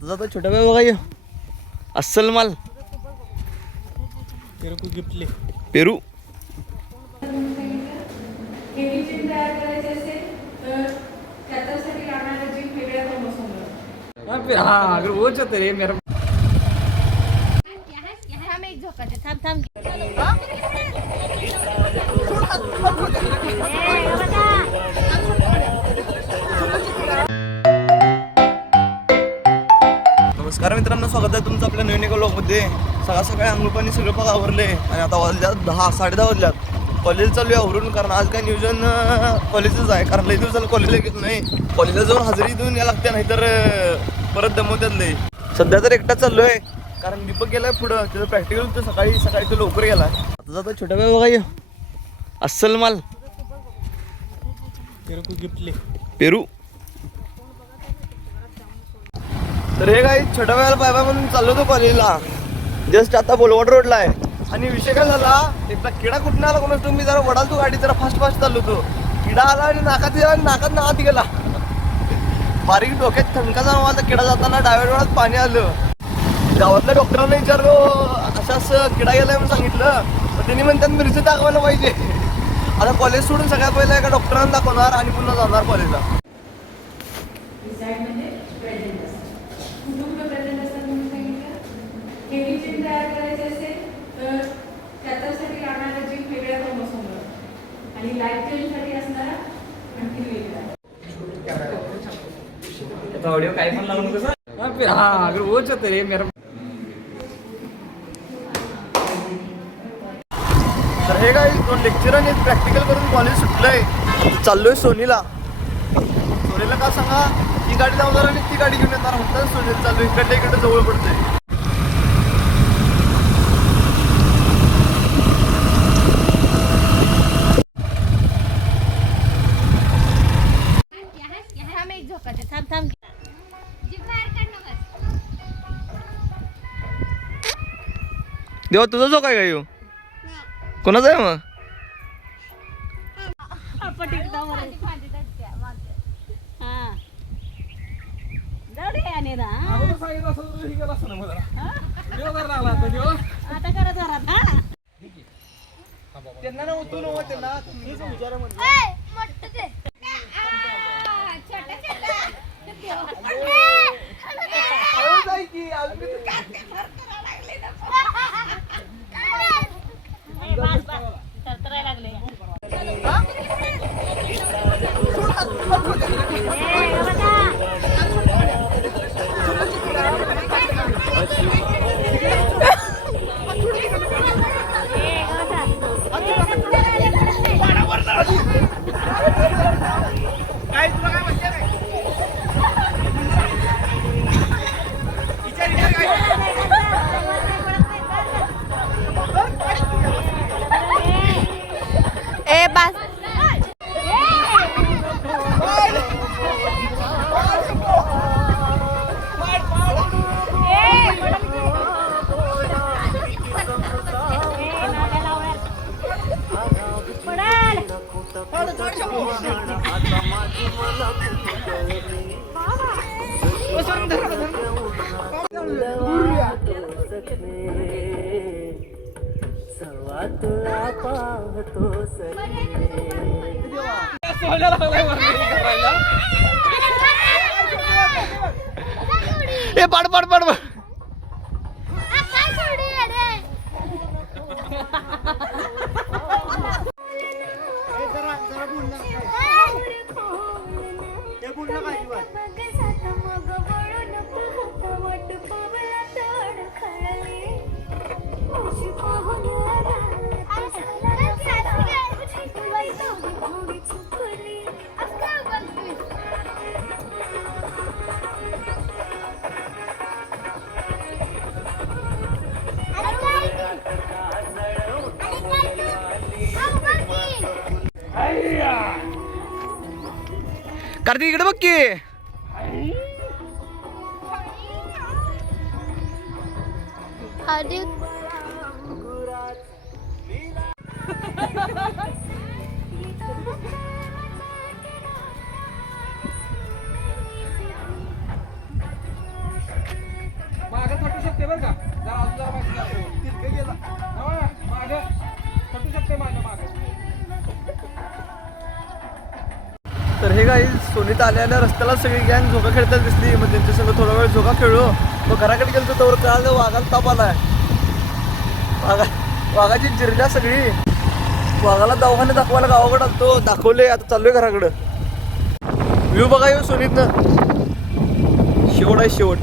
आता जातो छोटा भाई बघा, अस्सल माल पेरू को गिफ्ट ले पेरू. अगर वो चाहते रे मेरा नमस्कार मित्रांनो, स्वागत आहे तुमचं आपल्या नवीन एका व्लॉगमध्ये. सकाळी अंगुपाणी सगळं पग आवरले आणि आता वाजल्यात 10-10:30 वाजल्यात. कॉलेज चालू आहे आवरून, कारण आज काय नियोजन कॉलेजच आहे. कारण लई दिवसाला कॉलेजला घेत नाही, कॉलेजला जाऊन हजेरी देऊन या लागते, नाहीतर परत दमवत्यात लई. सध्या तर एकटाच चाललो आहे, कारण दीपक गेलाय पुढं, त्याचं प्रॅक्टिकल होतं सकाळी तो लवकर गेला. आता जातो छोटा भाई बघा, अस्सल माल पेरू को गिफ्ट ले पेरू. तर हे काही छोट्या वेळेला बाय बाय म्हणून चाललो होतो कॉलेजला. जस्ट आता बोलवड रोडला आहे. आणि विषय काय झाला, एकदा किडा कुठून आला कोणाच तुम्ही, जरा वडाल तो गाडी, जरा फास्ट चाललो होतो. किडा आला आणि नाकात गेला. बारीक डोक्यात थंडका जाणवायचा. किडा जाताना डाव्या डोळ्यात पाणी आलं. गावातल्या डॉक्टरांना विचारलो, असं किडा गेलाय म्हणून सांगितलं. तर त्यांनी म्हणतात मिरची दाखवायला पाहिजे. आता कॉलेज सोडून सगळ्यात पहिला एका डॉक्टरांना दाखवणार आणि पुन्हा जाणार कॉलेजला. ऑडिओ काही पण लावून कसं अगर वो चाहते रे मेरा. तर हे काय 2 लेक्चर आणि प्रॅक्टिकल करून कॉलेज सुटलंय. चाललोय सोनीला का सांगा, ही गाडी लावणार आणि ती गाडी घेऊन येणार म्हणतात. सोनीला चाललोय, इकडे जवळ पडतंय. देवा तुझा जो काय येऊ कोणाचा आहे मग. त्यांना ना उतू नव्हतं, त्यांना तुम्हीच विचारा म्हणजे ए पाड कार्तिक इकडे बघ की. बरं का जरा अजून जरा माहिती द्या. तिरकं गेला. मागं फटू शकते मागं. तर हे काही सोनीत आल्या रस्त्याला सगळी गँग झोका खेळताना दिसली. मग त्यांच्या संग थोडा वेळ झोका खेळलो. मग घराकडे गेलो तर कळालं वाघाला ताप आलाय. वाघाची जिरल्या सगळी. वाघाला दवाखान्यात दाखवायला गावाकडे आलतो. दाखवले, आता चाललोय घराकडं. व्ह्यू बघा येऊ सोनीतनं. शेवट आहे शेवट.